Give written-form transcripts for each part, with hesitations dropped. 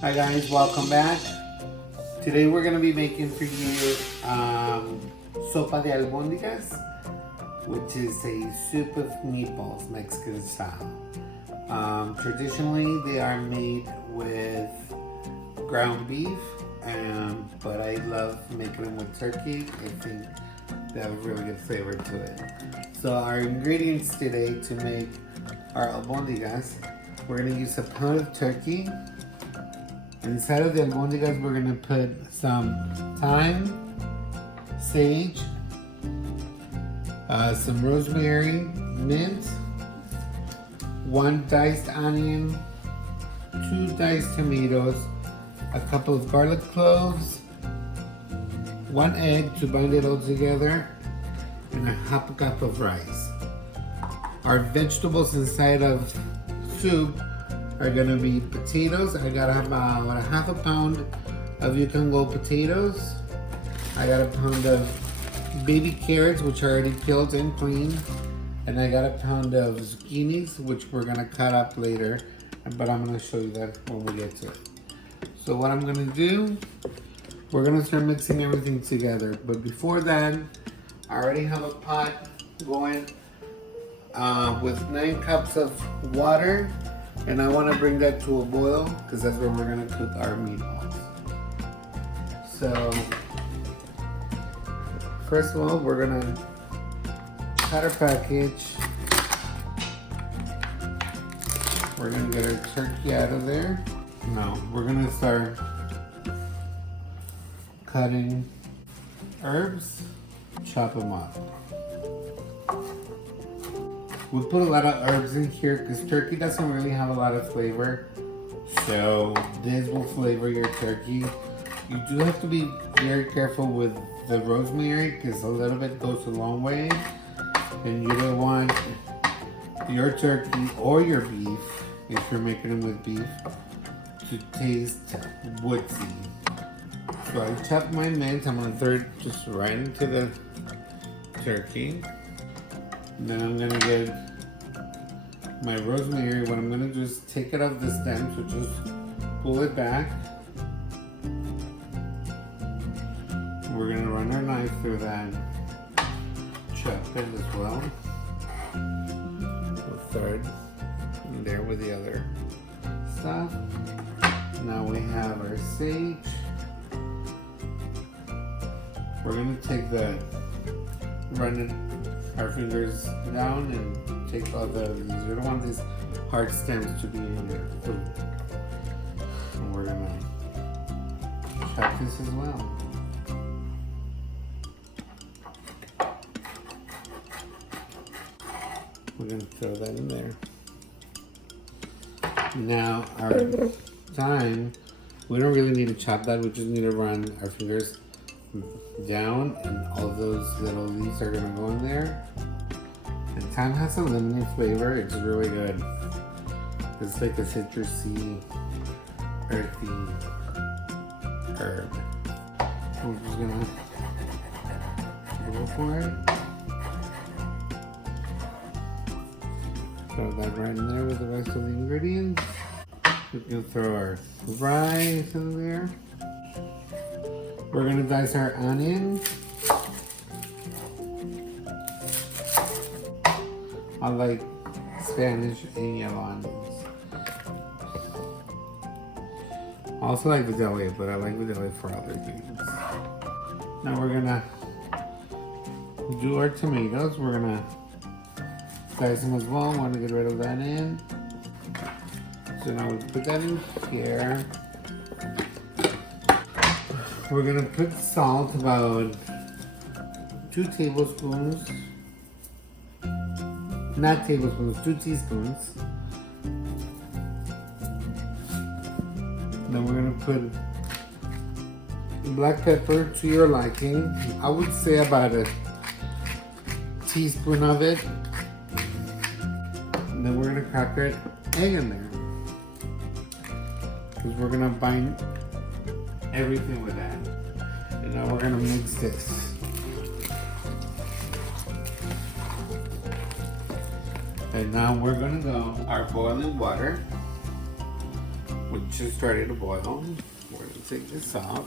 Hi guys, welcome back. Today we're going to be making for you sopa de albóndigas, which is a soup of meatballs, Mexican style. Traditionally they are made with ground beef, but I love making them with turkey. I think they have a really good flavor to it. So our ingredients today to make our albóndigas, we're going to use a pound of turkey. Inside of the albóndigas, we're going to put some thyme, sage, some rosemary, mint, 1 diced onion, 2 diced tomatoes, a couple of garlic cloves, 1 egg to bind it all together, and a half cup of rice. Our vegetables inside of soup are gonna be potatoes. I got about a half a pound of you can go potatoes. I got a pound of baby carrots, which are already peeled and cleaned. And I got a pound of zucchinis, which we're gonna cut up later, but I'm gonna show you that when we get to it. So what I'm gonna do, we're gonna start mixing everything together. But before that, I already have a pot going with 9 cups of water. And I want to bring that to a boil because that's where we're going to cook our meatballs. So, first of all, we're going to cut our package. We're going to get our turkey out of there. Now, we're going to start cutting herbs, chop them up. We put a lot of herbs in here because turkey doesn't really have a lot of flavor. So this will flavor your turkey. You do have to be very careful with the rosemary because a little bit goes a long way. And you don't want your turkey or your beef, if you're making them with beef, to taste woodsy. So I chopped my mint. I'm going to throw it just right into the turkey. Then I'm gonna get my rosemary. What I'm gonna do is take it off the stem, so just pull it back. We're gonna run our knife through that, chop it as well. We'll throw it in there with the other stuff. Now we have our sage. We're gonna take our fingers down and take all you don't want these hard stems to be in your food. And we're gonna chop this as well. We're gonna throw that in there. Now our thyme, we don't really need to chop that, we just need to run our fingers down, and all those little leaves are gonna go in there. And thyme has a lemony flavor. It's really good. It's like a citrusy, earthy herb. We're just gonna go for it. Throw that right in there with the rest of the ingredients. We can throw our rice in there. We're gonna dice our onion. I like Spanish and yellow onions. I also like videle, but I like videle for other things. Now we're gonna do our tomatoes. We're gonna dice them as well. Want to get rid of that in. So now we put that in here. We're gonna put salt, about 2 tablespoons. Not tablespoons, 2 teaspoons. Then we're gonna put black pepper to your liking. I would say about a teaspoon of it. And then we're gonna crack an egg in there. Because we're gonna bind everything with that. And now we're gonna mix this. And now we're gonna go our boiling water. which just started to boil. We're gonna take this off.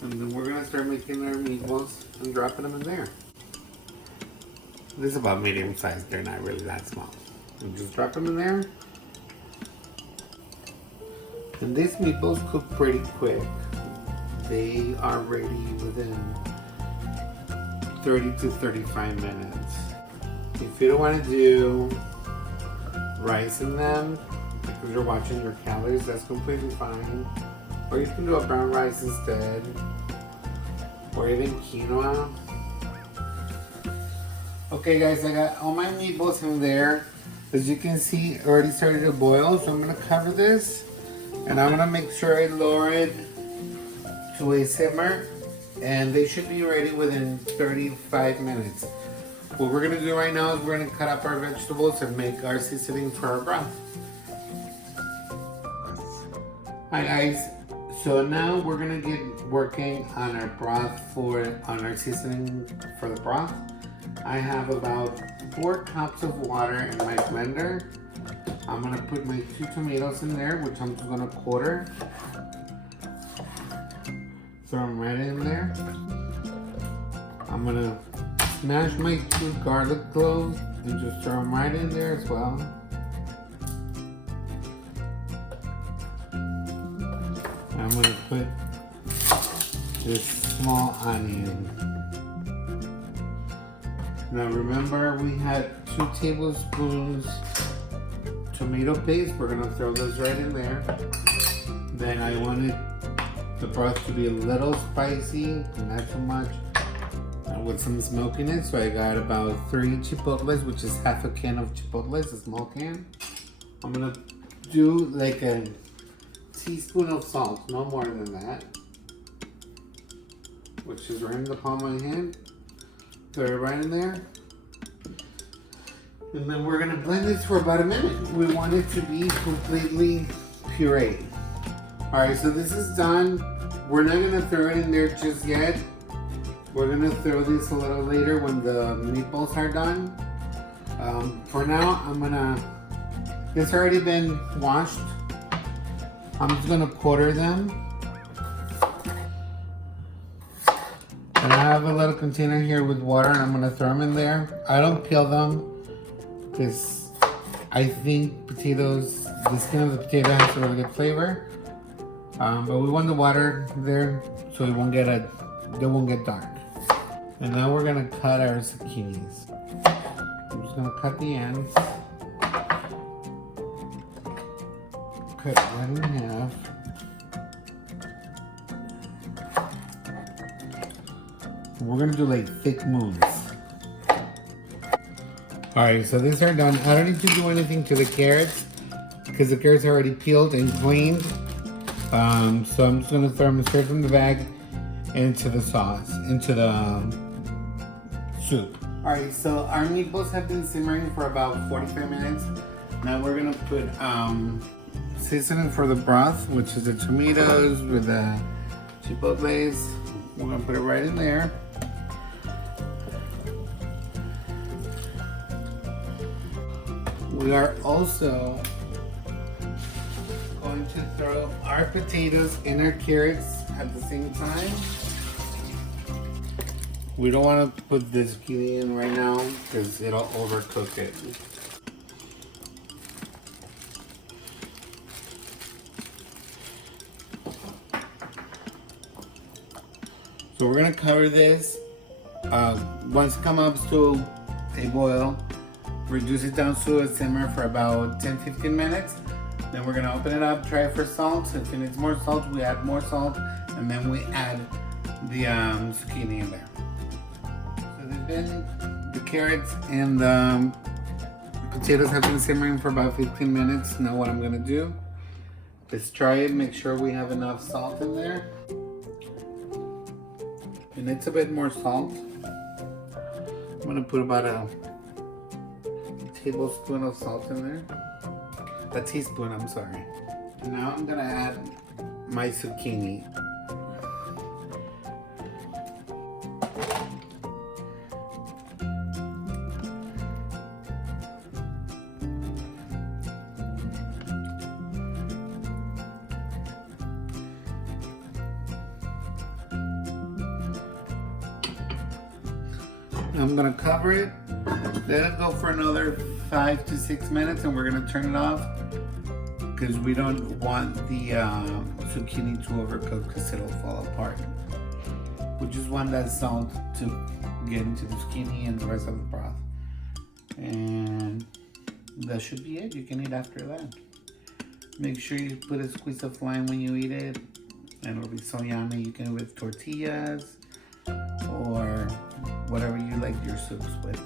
And then we're gonna start making our meatballs and dropping them in there. This is about medium size, they're not really that small. And just drop them in there. And these meatballs cook pretty quick. They are ready within 30 to 35 minutes. If you don't want to do rice in them, because you're watching your calories, that's completely fine. Or you can do a brown rice instead, or even quinoa. Okay guys, I got all my meatballs in there. As you can see, it already started to boil, so I'm gonna cover this. And I'm gonna make sure I lower it to a simmer, and they should be ready within 35 minutes. What we're gonna do right now is we're gonna cut up our vegetables and make our seasoning for our broth. Hi guys, so now we're gonna get working on our broth on our seasoning for the broth. I have about 4 cups of water in my blender. I'm gonna put my 2 tomatoes in there, which I'm just gonna quarter. Throw them right in there. I'm gonna smash my 2 garlic cloves and just throw them right in there as well. I'm gonna put this small onion. Now remember, we had 2 tablespoons tomato paste. We're gonna throw those right in there. Then I wanted the broth to be a little spicy, not too much, with some smoke in it. So I got about 3 chipotles, which is half a can of chipotles, a small can. I'm gonna do like a teaspoon of salt, no more than that, which is right in the palm of my hand. Throw it right in there. And then we're gonna blend this for about a minute. We want it to be completely pureed. All right, so this is done. We're not gonna throw it in there just yet. We're gonna throw this a little later when the meatballs are done. For now, it's already been washed. I'm just gonna quarter them. And I have a little container here with water, and I'm gonna throw them in there. I don't peel them because I think potatoes, the skin of the potato has a really good flavor. But we want the water there so they won't get dark. And now we're gonna cut our zucchinis. I'm just gonna cut the ends. Cut one in half. We're gonna do like thick moons. Alright, so these are done. I don't need to do anything to the carrots because the carrots are already peeled and cleaned. So I'm just gonna throw them straight from the bag into the sauce, into the soup. Alright, so our meatballs have been simmering for about 45 minutes. Now we're gonna put seasoning for the broth, which is the tomatoes with the chipotles. We're gonna put it right in there. We are also going to throw our potatoes and our carrots at the same time. We don't want to put the zucchini in right now because it'll overcook it. So we're gonna cover this. Once it comes up to a boil, reduce it down to a simmer for about 10-15 minutes. Then we're gonna open it up, try it for salt. If it needs more salt, we add more salt, and then we add the zucchini in there. So the carrots and the potatoes have been simmering for about 15 minutes. Now what I'm gonna do is try it, make sure we have enough salt in there. And it's a bit more salt. I'm gonna put about a tablespoon of salt in there. A teaspoon, I'm sorry. Now I'm gonna add my zucchini. I'm gonna cover it, let it go for another 5 to 6 minutes, and we're gonna turn it off because we don't want the zucchini to overcook because it'll fall apart. We just want that salt to get into the zucchini and the rest of the broth. And that should be it. You can eat after that. Make sure you put a squeeze of lime when you eat it, and it'll be so yummy. You can eat with tortillas or whatever you like your soups with.